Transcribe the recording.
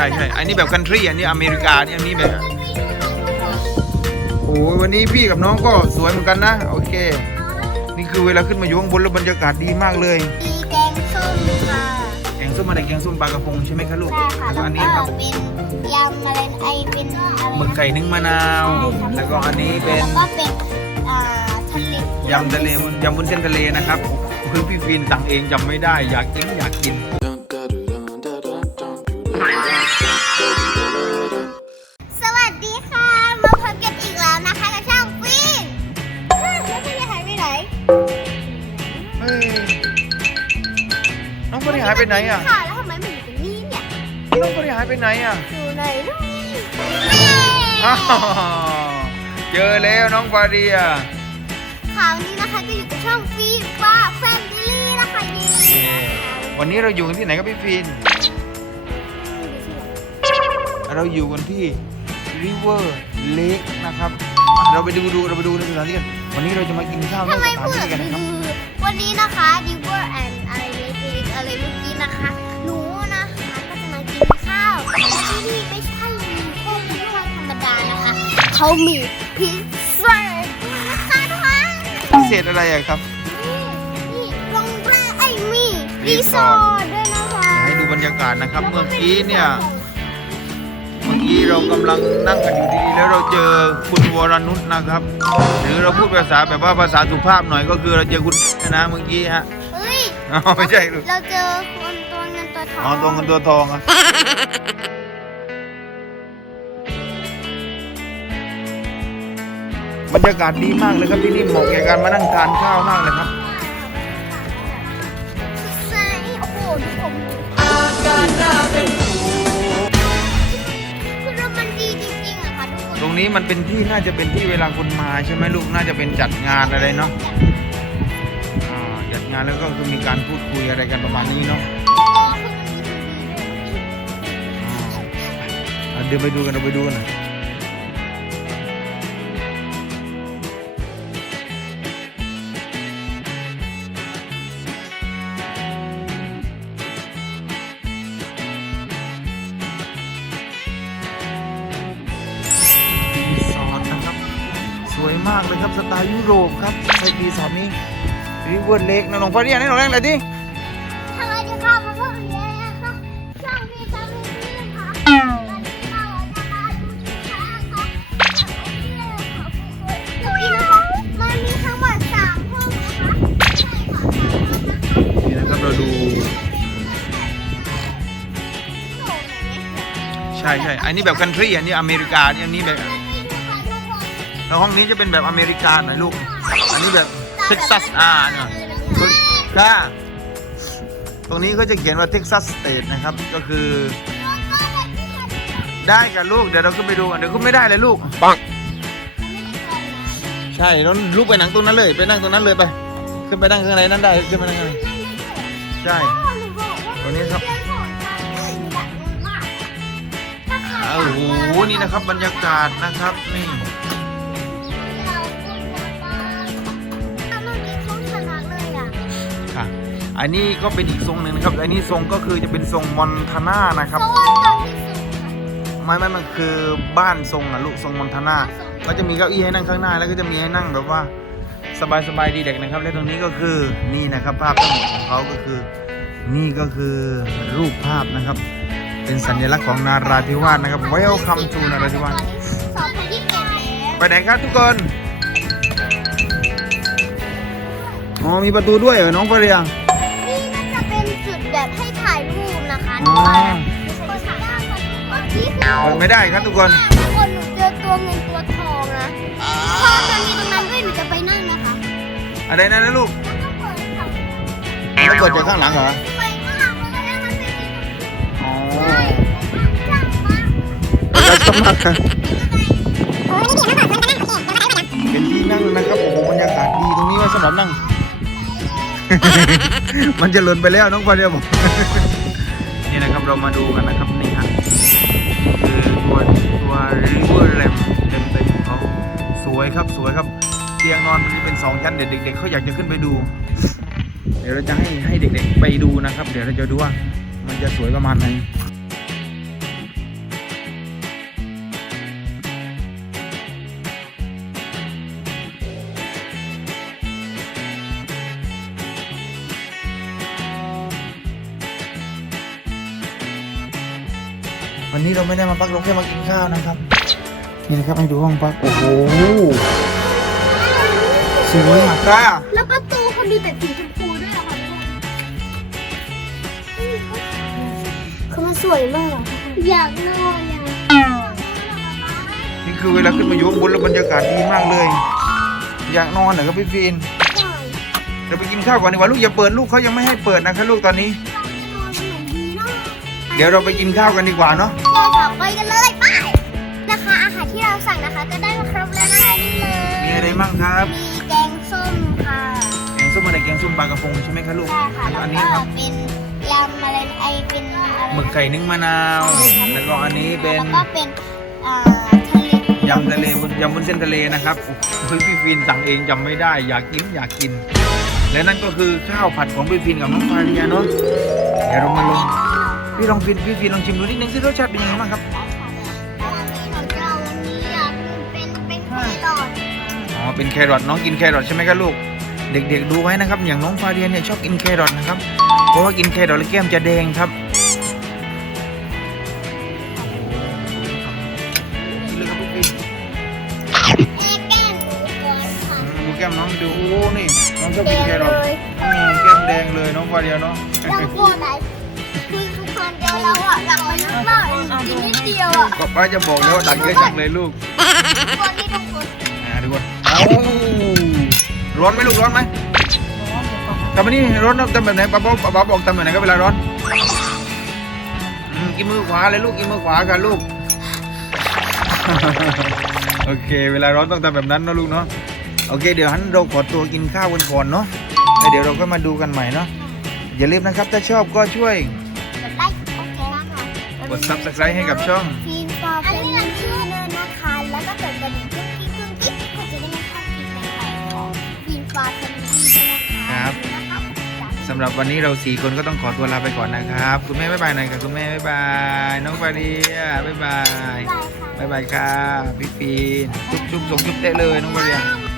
ช่ใช่อันนี้แบบคันทรีอันนี้อเมริกานี่อันนี้แบบโอ้ยวันนี้พี่กับน้องก็สวยเหมือนกันนะ โอเค นี่คือเวลาขึ้นมาอยู่ข้างบนแล้วบรรยากาศดีมากเลยมีแกงส้มค่ะแกงส้มอะไรแกงส้มปลากระพงใช่ไหมคะลูกใช่ค่ะแล้วก็แล้วอันนี้คก็รับเป็นยำอะไรไอเป็นอะไรหมึกไก่นึ่งมะนาว แล้วก็อันนี้เป็นแล้วก็เป็นอ่าทะเลยำทะเลยำวุ้นเส้นทะเลนะครับคือพี่ฟินสั่งเองจำไม่ได้อยากกินอยากกิน เฮ้ยน้องคนนี้หายไปไหนอะค่ะแล้วทำไมมันอยู่ตรงนี้เนี่ยน้องคนนี้หายไปไหนอะอยู่ไหนลูกอ้าวเจอแล้วน้องฟาเรียข่าวนี้นะคะก็อยู่กับช่องฟินว่าแฟนดิลี่นะคะนี่เย้วันนี้เราอยู่กันที่ไหนครับพี่ฟิน เราอยู่กันที่ River Lake นะครับอะเราไปดูดูเราไปดูในสถานที่กัน วันนี้เราจะมากินข้าวในทำไมสถานเบื่อที่กันนะครับวั นนี้นะคะดิเวอร์แอนอะไรเล็กๆอะไรเมื่อกี้นะคะหนูนะคะก็จะมากินข้าวและที่นี่ไม่ใช่มีแค่พิซซ่าธรรมดานะคะเขามีพิซซ่าด้วยนะคะทุกคนพิเศษอะไรอะครับนี่นี่โรงแรมไอ้มีรีรีสสออร์ทร์ทด้วยนะคะ ให้ดูบรรยากาศนะครับ เมื่อกี้เนี่ยเมื่ อกี้เรากำลังนั่งกันอยู่ดีๆแล้วเราเจอคุณวรนุชนะครับ หรือเราพูดภาษาแบบว่าภาษาสุภาพหน่อยก็คือเราเจอคุณนะเมื่อกี้ฮะเฮ้ยอ๋อไม่ใช่ลูกเราเจอคนตัวเงินตัวทองอ๋อตัวเงินตัวทองอะบรรยากาศดีมากเลยครับที่นี่เหมาะแก่การมานั่งทานข้าวมากเลยครับใช่โอ้โหดูผมคื รงนี้มันเป็นที่น่าจะเป็นที่เวลาคนมาใช่ไหมลูกน่าจะเป็นจัดงานอะไรเนาะอ่าจัดงานแล้วก็คือมีการพูดคุยอะไรกันประมาณนี้เนาะอ่าเดี๋ยวไปดูกันเราไปดูกันหน่อากเลยครับสไตล์ยุโรปครับในรีสอร์ทนี้ริเวอร์เล็กนะน้องฟ้าเรียนให้น้องแรงเลยดิสวัสดีค่ะมาพบกันแล้วนะคะช่องพี่ทำให้พี่ค่ะสวัสดีค่ะนะคะดูสิคะค่ะนี่นะคะมันมีทั้งหมดสามห้องนะคะใช่ค่ะสามห้องนะคะนี่นะครับเราดูโอ้โหไหนเนี่ยใช่ใช่อันนี้แบบคันทรีอันนี้อเมริกานี่อันนี้แบบ แล้วห้องนี้จะเป็นแบบอเมริกาหน่อยลูก อันนี้แบบเท็กซัสอ่าเนี่ยถ้าตรงนี้ก็จะเขียนว่าเท็กซัสสเตทนะครับ ก็คือ ได้กับลูก เดี๋ยวเราขึ้นไปดูกันเดี๋ยวขึ้นไม่ได้เลยลูกปังใช่แล้วลูกไปนั่งตรงนั้นเลย ไปนั่งตรงนั้นเลยไป ขึ้นไปนั่งข้างในนั้นได้ ขึ้นไปนั่งข้างในใช่ตัวนี้ครับอ้าวโอ้โหนี่นะครับบรรยากาศนะครับนี่ อันนี้ก็เป็นอีกทรงหนึ่งนะครับ อันนี้ทรงก็คือจะเป็นทรงมอนทาน่านะครับไม่ไม่มันคือบ้านทรงอะลูกทรงมอนทาน่าก็จะมีเก้าอี้ให้นั่งข้างหน้า แล้วก็จะมีให้นั่งแบบว่าสบายสบายๆดีเด็กนะครับ และตรงนี้ก็คือนี่นะครับภาพทั้งหมดของเขาก็คือ นี่ก็คือรูปภาพนะครับ เป็นสัญลักษณ์ของนาราธิวาสนะครับ Welcome to นาราธิวาสสอบคนที่เก่งแล้วไปไหนครับทุกคนอ๋อมีประตูด้วยเหรอน้องปะเรียง ปนะคะอ๋อคนถ่ายได้คนที่เปิดไม่ได้ครับทุกคน ทุกคนหนูเจอตัวเงินตัวทองนะพ่อจะมีตรงนั้นด้วยหนูจะไปนั่งนะคะอะไรนะนะลูกแล้วก็เปิดค่ะต้องเปิดจากข้างหลังเหรอไปข้างหลังแล้วก็นั่งมันเป็นที่อ๋อใช่ช่างมากแล้วสมัครครับเป็นที่นั่งนะครับโอ้โหบรรยากาศดีตรงนี้ไว้สำหรับนั่ง มันจะหล่นไปแล้วน้องปะเรียงบอก นะครับเรามาดูกันนะครับนี่ฮะคือตัวตัวริเวอร์แลมเต็มเต็มของเขาสวยครับสวยครับเตียงนอนมันเป็นสองชั้นเด็กๆเขาอยากจะขึ้นไปดู เดี๋ยวเราจะให้ให้เด็กๆไปดูนะครับ เดี๋ยวเราจะดูว่ามันจะสวยประมาณไหน วันนี้เราไม่ได้มาพักเราแค่มากินข้าวนะครับ นี่นะครับให้ดูห้องพัก โอ้โหสวยอะค่ะแล้วประตูเขามีแบบสีชมพูด้วยเหรอคะคือมันสวยมาก อยากนอนอยากนี่คือเวลาขึ้นมาอยู่ข้างบนแล้วบรรยากาศดีมากเลย อยากนอนเหรอครับพี่ฟีนเราไปกินข้าวก่อนดีกว่าลูกอย่าเปิดลูกเขายังไม่ให้เปิดนะครับลูกตอนนี้เดี๋ยวเราไปกินข้าวกันดีกว่าเนาะใช่ค่ะไปกันเลยไปนะคะอาหารที่เราสั่งนะคะก็ได้มาครบแล้วนะคะนี่เลยมีอะไรบ้างครับมีแกงส้มค่ะแกงส้มอะไรแกงส้มปลากระพงใช่ไหมครับลูกใช่ค่ะแล้วแล้วอันนี้ก็ครับเป็นยำอะไรไอเป็นอะไรหมึกไข่นึ่งมะนาว แล้วก็อันนี้เป็นแล้วก็เป็นเอ่อทะเลยำทะเลวุ้นยำวุ้นเส้นทะเลนะครับเฮ้ยพี่ฟินสั่งเองจำไม่ได้อยากกินอยากกิน และนั่นก็คือข้าวผัดของพี่ฟินกับน้องฟาเรียเนาะเดี๋ยวเรามาลอง พี่ลองฟินพี่ฟินลองชิมดูนิดนึงสิรสชาติเป็นยังไงบ้างครับของเราวันนี้อยากเป็นเป็นไข่ดอดอ๋อเป็นแครอทน้องกินแครอทใช่ไหมครับลูก เด็กๆดูไว้นะครับ อย่างน้องฟาเรียเนี่ยชอบกินแครอทนะครับ เพราะว่ากินแครอทแล้วแก้มจะแดงครับนี่เลยครับพี่ฟินเอ๊ะแก้มหมูก่อนค่ะอืมดูแก้มน้องดูโอ้โหนี่น้องชอบแดกินงแครเลอทยอืมแก้มแดงเลยน้องฟาเรียเนาะ เดียวเราอะหลับไปข้างนอกกินนิดเดียวอะก็ป้าจะบอกแล้วว่าตักเยอะจังเลยลูกคนที่ทุกคนอ่าดูก่อนเอ้าร้อนไหมลูกร้อนไหมทำแบบนี้ร้อนทำแบบไหนป้าบอกป้าบอกทำแบบไหนก็เวลาร้อนอืมกินมือขวาเลยลูกกินมือขวากันลูกโอเค เวลาร้อนต้องทำแบบนั้นเนอะลูกเนาะโอเค เดี๋ยวฮันเราขอตัวกินข้าวกันก่อนเนาะแล้วเดี๋ยวเราก็มาดูกันใหม่เนาะอย่าลืมนะครับ ถ้าชอบก็ช่วย นะคะกด subscribe ให้กับช่องฟีนฟอร์เป็นชื่อเนินนะคะ แล้วก็เกิดกระดิ่งกุ๊กกิ๊กกุ๊กกิ๊กก็จะได้ไม่พลาดคลิปใหม่ๆของฟีนฟอร์เป็นชื่อนะคะครับนะคะสำหรับวันนี้เราสี่คนก็ต้องขอตัวลาไปก่อนนะครับ คุณแม่บ๊ายบายหน่อยครับคุณแม่บ๊ายบายน้องฟาเรียบ๊ายบายบ๊ายบายค่ะบ๊ายบายค่ะพี่ปีนจุ๊บจุ๊บส่งจุ๊บได้เลยน้องฟาเรียบ๊ายบาย